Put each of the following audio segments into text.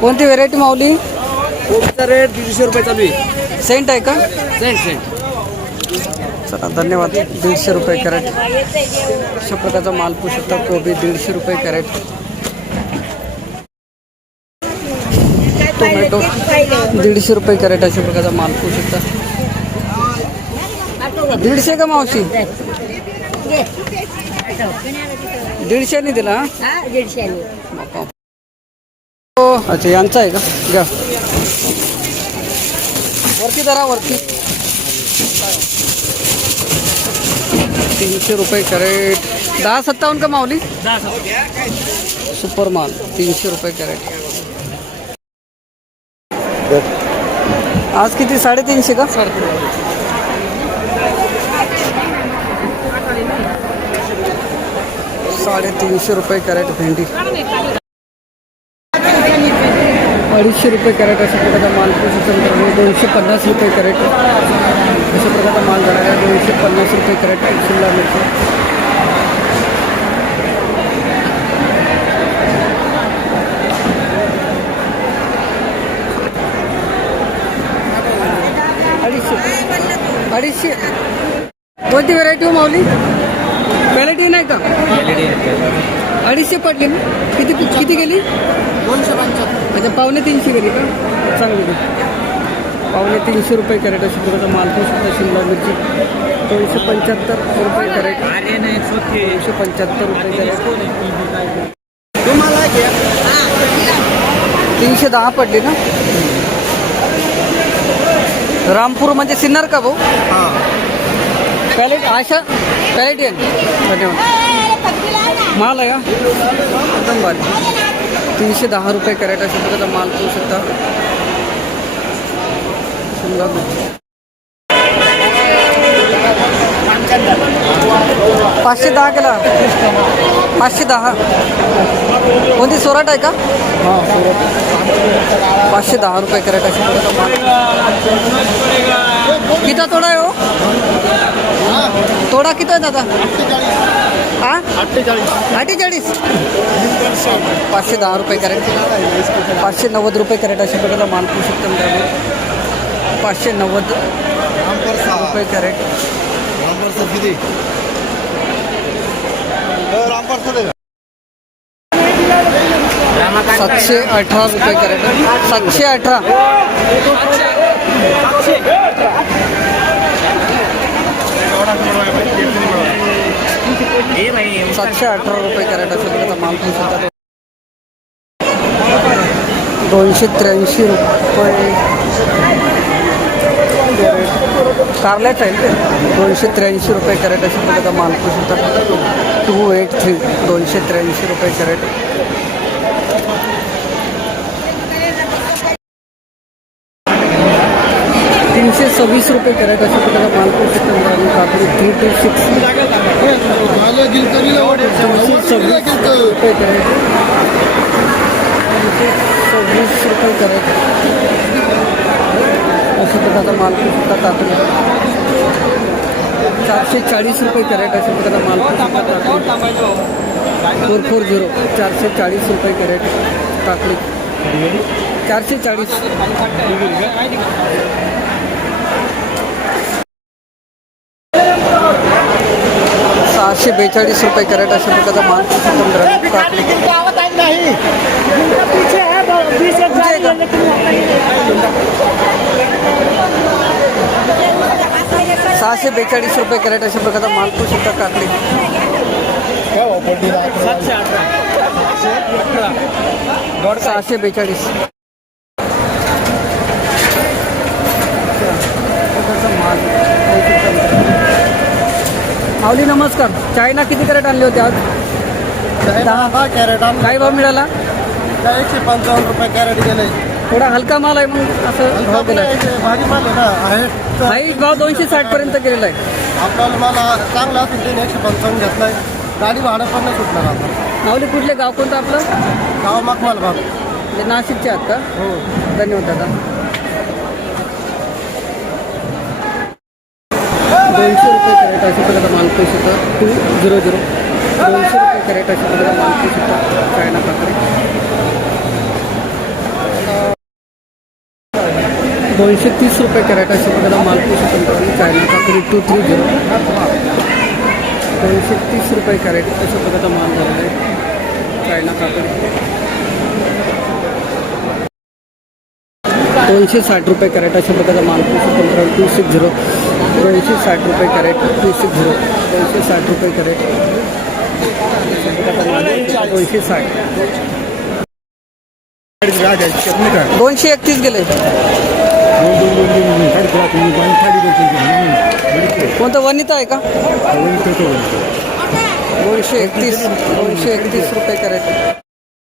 कोणती व्हेरायटी माऊली? कोबीचा रेट दीडशे रुपये चालू आहे. सेंट आहे का? सेंट सेंट चला धन्यवाद. दीडशे रुपये कॅरेट. अशा प्रकारचा माल पाहू शकता. कोबी दीडशे रुपये कॅरेट. टोमॅटो दीडशे रुपये कॅरेट अशा प्रकारचा माल पाहू शकता. दीडशे का मावशी? दीडशेने दिला हा? अच्छा यांचा आहे का? घ्या. वरती धरा वरती. तीनशे रुपये कॅरेट. दहा सत्तावन्न का माऊली? सुपर माल तीनशे रुपये कॅरेट. आज किती? साडेतीनशे का? साडेतीनशे रुपये कॅरेट भेंडी. अडीचशे रुपये कॅरेट अशा प्रकारचा माल कृषी दोनशे पन्नास रुपये कॅरेट. अशा प्रकारचा माल जाणार आहे दोनशे पन्नास रुपये कॅरेट शिमला मिरची अडीचशे. अडीचशे. कोणती व्हरायटी हो माऊली? क्वालिटी नाही का? अडीचशे पडली ना? किती किती गेली? दोनशे पंच्याहत्तर. अच्छा पावणे तीनशे गेली का? चांगली गेली. पावणे तीनशे रुपये कॅरेट अशी प्रकारचा माल पण सुद्धा शिमला मिरची. दोनशे पंच्याहत्तर रुपये कॅरेट. दोनशे पंच्याहत्तर रुपये कॅरेट. तुम्हाला घ्या तीनशे दहा पडली ना? रामपूर म्हणजे सिन्नर का भाऊ? हां. पॅलेट आशा पॅलेट धन्यवाद. माल आहे का? एकदम भारी. तीनशे दहा रुपये कॅरेट असेल प्रकारचा माल पाहू शकता. पाचशे दहा केला. पाचशे दहा. कोणती सोराट आहे का? पाचशे दहा रुपये कॅरेट असेल प्रकारचा माल. किती तोडा आहे हो? तोडा किती आहे दादा? हा? अठ्ठेचाळीस. पाचशे दहा रुपये कॅरेट. पाचशे नव्वद रुपये कॅरेट अशा प्रकारचा माल पाहू शकतो मित्रांनो. पाचशे नव्वद रुपये कॅरेट. सातशे अठरा रुपये कॅरेट. सातशे अठरा. सातशे अठरा रुपये कॅरेट अशा प्रकारचा माल पाहू शकता. दोनशे त्र्याऐंशी रुपये कारल्याच आहे ते? दोनशे त्र्याऐंशी रुपये कॅरेट अशा प्रकारचा माल पाहू शकता. टू एट थ्री, दोनशे त्र्याऐंशी रुपये कॅरेट. तीनशे सव्वीस रुपये कॅरेट अशा प्रकारचा माल पाहू शकता. मित्रांनो काकडी थ्री टू सिक्स सव्वीस रुपये कॅरेट तीनशे सव्वीस रुपये अशा प्रकारचा माल चारशे चाळीस रुपये कॅरेट अशा प्रकारचा माल फोर फोर झिरो चारशे चाळीस रुपये कॅरेट काकडी चारशे चाळीस सहाशे बेचाळीस रुपये कॅरेट अशा प्रकारचा माल सहाशे बेचाळीस रुपये कॅरेट अशा प्रकारचा माल पाहू शकता काकडी सहाशे बेचाळीस. माल माऊली नमस्कार. चायना किती कॅरेट आणले होते आज? दहा. कॅरेट काय भाव मिळाला? एकशे पंचावन्न रुपये कॅरेट गेले. थोडा हलका माल आहे मग असं भाव दिला भाजी माल आहे ना. आहे. हाई भाव दोनशे साठ पर्यंत गेलेला आहे. आपल्याला मला चांगला त्याने एकशे पंचावन्न घेतलाय. गाडी भाडं पण नाही सुटणार आता. माऊली कुठले गाव कोणतं आपलं? गाव मागवाल भाग. म्हणजे नाशिकचे आहात का? हो. धन्यवाद दादा. अशा प्रकारचा माल पाहू शकता टू झिरो झिरो. दोनशे रुपये कॅरेट अशा प्रकारचा माल पाहू शकता चायना काकडी दोनशे तीस रुपये कॅरेट अशा प्रकारचा माल पाहू शकता चायना काकडी टू थ्री झिरो दोनशे तीस रुपये कॅरेट अशा प्रकारचा माल झालेला आहे चायना काकडी दोनशे साठ रुपये कॅरेट अशा प्रकारचा माल पाहू शकता टू सिक्स झिरो दोनशे साठ रुपये कॅरेट टू सिक्स झिरो दोनशे साठ रुपये कॅरेट. दोनशे साठ. दोनशे एकतीस गेले. कोणतं वनिता आहे का? दोनशे एकतीस दोनशे एकतीस रुपये कॅरेट.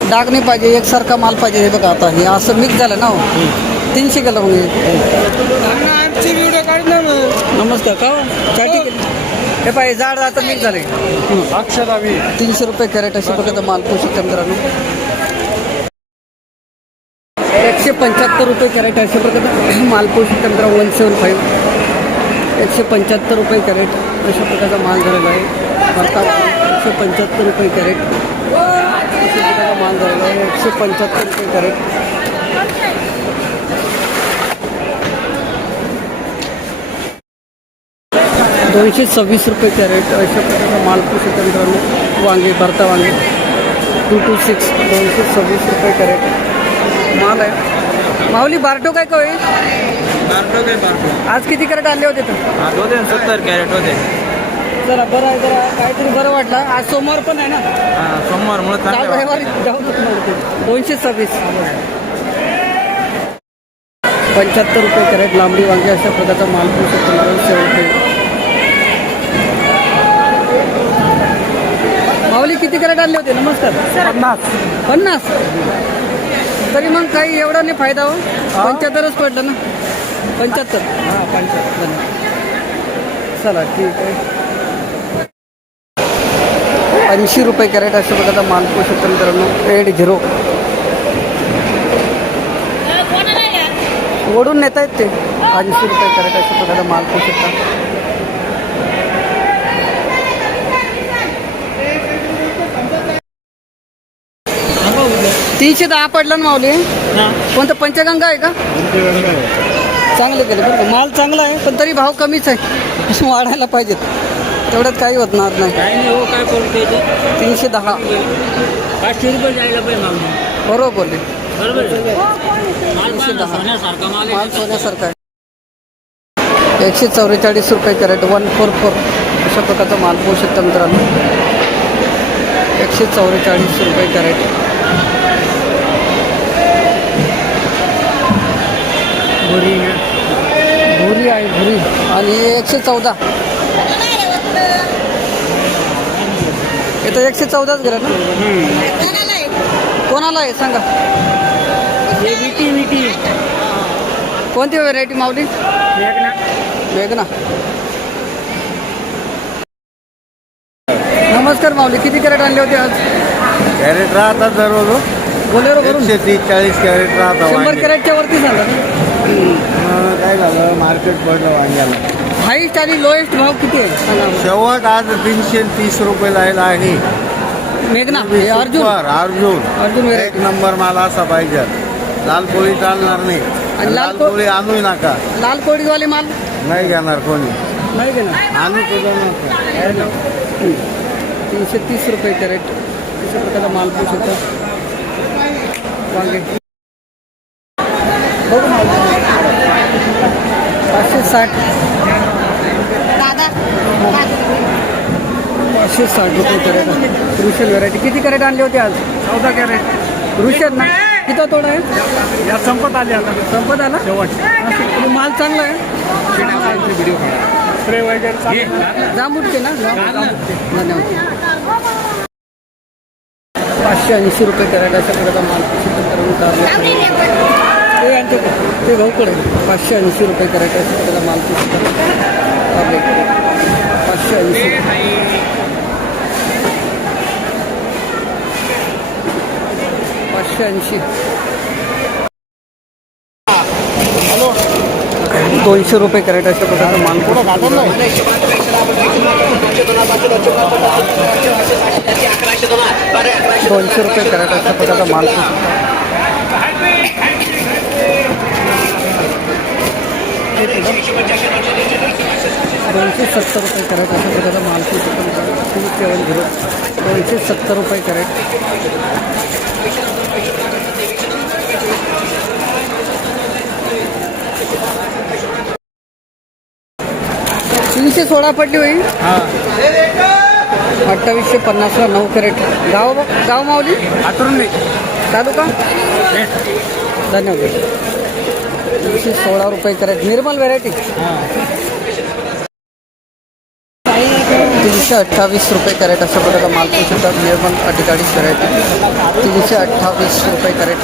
डाग नाही पाहिजे एकसारखा माल पाहिजे हे बघा आता. हे असं मिक्स झालं ना हो. तीनशे गेलं का हो? हे पाहिजे जाड आता मिक्स झाले तीनशे रुपये कॅरेट अशा प्रकारचा माल एकशे पंच्याहत्तर रुपये कॅरेट अशा प्रकारचा माल पोषक केंद्र वन सेवन फाईव्ह. एकशे पंच्याहत्तर रुपये कॅरेट अशा प्रकारचा माल झालेला आहे. भारतात एकशे पंच्याहत्तर रुपये कॅरेट. अशा प्रकारचा माल झालेला आहे. एकशे पंच्याहत्तर रुपये कॅरेट. दोनशे सव्वीस रुपये कॅरेट अशा प्रकारचा माल पोषक केंद्रानं वांगे भरता वांगे. टू टू सिक्स दोनशे सव्वीस रुपये कॅरेट. माल आहे. माऊली बारटो काय कवे बारटो काय बारटो? आज किती कॅरेट आणले होते तर? हा होते सत्तर कॅरेट होते. जरा बरं आहे जरा काहीतरी बरं वाटलं. आज सोमवार पण आहे ना? हा सोमवार रविवारी दोनशे सव्वीस. पंच्याहत्तर रुपये कॅरेट लांबडी वांगे अशा प्रकारचा माल पोषक केंद्र सेवन फाईव्ह माऊली किती कॅरेट आणले होते? नमस्कार. पन्नास. पन्नास? तरी मग काही एवढा नाही फायदा हो. पंच्याहत्तरच पडलं ना. पंच्याहत्तर. हां पंच्याहत्तर. चला ठीक आहे. ऐंशी रुपये कॅरेट अशा प्रकारचा माल पोषक तंत्रानं एट झिरो ओढून नेता येत ते. ऐंशी रुपये कॅरेट अशा प्रकारचा माल पोषक तीनशे दहा पडलं ना माऊली. कोणतं पंचगंगा आहे का? चांगले केले बरं का. माल चांगला आहे पण तरी भाव कमीच आहे. असं वाढायला पाहिजेत. तेवढ्यात काही होणार नाही. काय नाही हो काय तीनशे दहा. पाचशे रुपये जायला पाहिजे बरोबर बोलले बरोबर माल दहा. सोन्यासारखा माल माल सोन्यासारखा आहे. एकशे चौवेचाळीस रुपये कॅरेट वन फोर फोर. अशा प्रकारचा माल पोषक तंत्रानं एकशे चौवेचाळीस रुपये कॅरेट. भुरी. आहे भुरी. आणि एकशे चौदा. इथं एकशे चौदाच गेलं ना? कोणाला आहे? सांगा. विटी विटी. कोणती व्हरायटी माऊली? वेगना. नमस्कार माऊली किती कॅरेट आणले होते आज? कॅरेट राहतात दररोज बोलेरो करून. एकशे तीस चाळीस कॅरेट राहतात शंभर. कॅरेटच्या वरती मग काय झालं मार्केट पडलं वांग्याला. हाईस्ट आणि लोएस्ट भाव किती आहे? सांगा. शेवट आज तीनशे तीस रुपये लायला आहे. मेघना हे अर्जुन. सुपर, अर्जुन. अर्जुन एक व्हेरायटी नंबर माल असा पाहिजे. लाल पोळी चालणार नाही. लाल लाल पो- पोळी आणू नका. लाल कोळीवाले माल? नाही घेणार कोणी. नाही घेणार. आणू तुझं तीनशे तीस रुपये कॅरेट. अशा प्रकारचा माल पोहोच होता वांगे बघू पाचशे साठ. पाचशे साठ रुपये कॅरेट रुशल व्हरायटी किती कॅरेट आणले होते आज? चौदा कॅरेट. रुशल ना? किती तोडा आहे? या संपत आली आता. संपत आला? शेवट. माल चांगला आहे? व्हिडिओ जांबुटचे ना? धन्यवाद. पाचशे ऐंशी रुपये कॅरेट अशा प्रकारचा माल कृषी करून उतारला. ते यांच्याकडे ते भाऊकडे पाचशे ऐंशी रुपये कॅरेट अशा प्रकारचा माल कृषी उतारले. पाचशे ऐंशी. पाचशे ऐंशी. दोनशे रुपये कॅरेट अशा प्रकारचा माल कृषी दोनशे रुपये कॅरेट अशा प्रकारचा माल दोनशे सत्तर रुपये कॅरेट अशा प्रकारचा माल टू सेवन झिरो दोनशे सत्तर रुपये कॅरेट. तीनशे सोळा पडली होईल हां. अठ्ठावीसशे पन्नासला नऊ कॅरेट. गाव गाव माऊली? आतरून तालुका? धन्यवाद. तीनशे सोळा रुपये कॅरेट. निर्मल व्हेरायटी तीनशे अठ्ठावीस रुपये कॅरेट अशा प्रकारचा माल पाहू शकतात निर्मल अठ्ठेचाळीस कॅरेट तीनशे अठ्ठावीस रुपये कॅरेट.